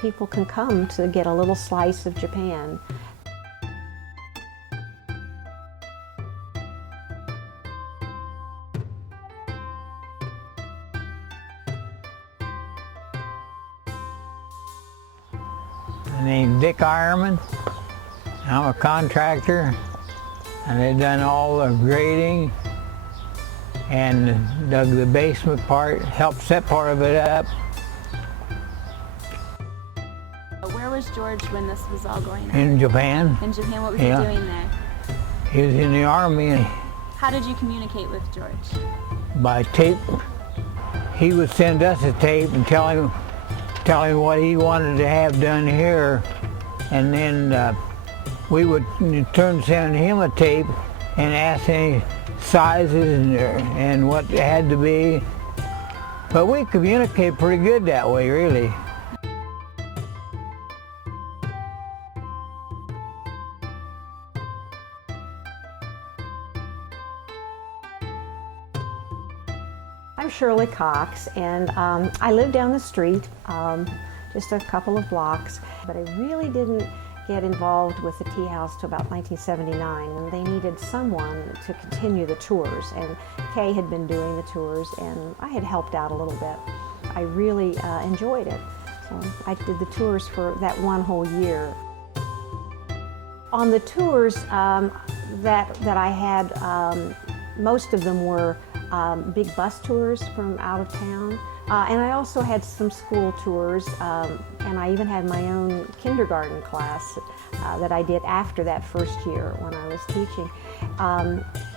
people can come to get a little slice of Japan. My name's Dick Eirman. I'm a contractor, and I've done all the grading and dug the basement part, helped set part of it up. Where was George when this was all going on? In Japan. In Japan, what was he doing there? He was in the Army. How did you communicate with George? By tape. He would send us a tape and tell him what he wanted to have done here, and then we would send him a tape and ask any sizes and what it had to be. But we communicate pretty good that way, really. I'm Shirley Cox, and I live down the street, just a couple of blocks, but I really didn't get involved with the tea house till about 1979, when they needed someone to continue the tours, and Kay had been doing the tours, and I had helped out a little bit. I really enjoyed it, so I did the tours for that one whole year. On the tours that I had, most of them were big bus tours from out of town, and I also had some school tours, and I even had my own kindergarten class that I did after that first year when I was teaching.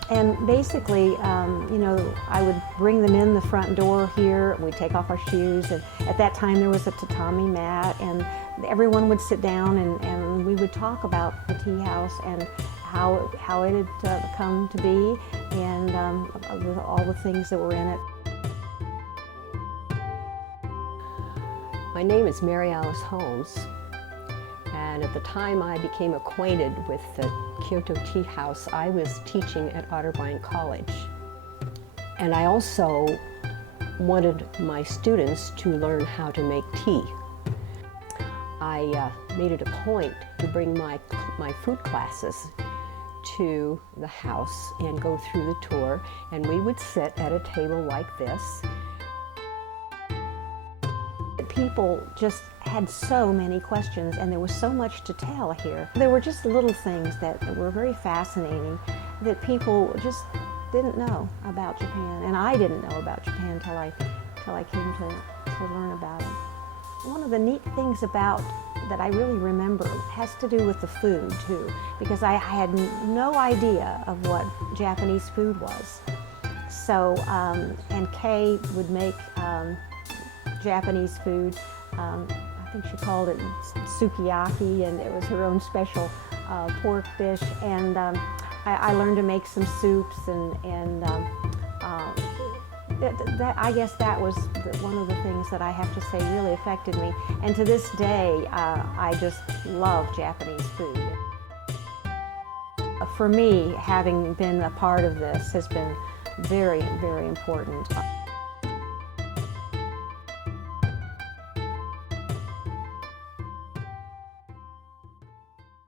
And basically, you know, I would bring them in the front door here, we'd take off our shoes, and at that time there was a tatami mat, and everyone would sit down and we would talk about the tea house and how it had come to be, and all the things that were in it. My name is Mary Alice Holmes, and at the time I became acquainted with the Kyoto Tea House, I was teaching at Otterbein College. And I also wanted my students to learn how to make tea. I made it a point to bring my food classes to the house and go through the tour, and we would sit at a table like this. People just had so many questions, and there was so much to tell here. There were just little things that were very fascinating that people just didn't know about Japan, and I didn't know about Japan till I came to learn about it. One of the neat things that I really remember has to do with the food too, because I had no idea of what Japanese food was. So, and Kay would make Japanese food. I think she called it sukiyaki, and it was her own special pork dish. And I learned to make some soups, and I guess that was one of the things that I have to say really affected me. And to this day, I just love Japanese food. For me, having been a part of this has been very, very important.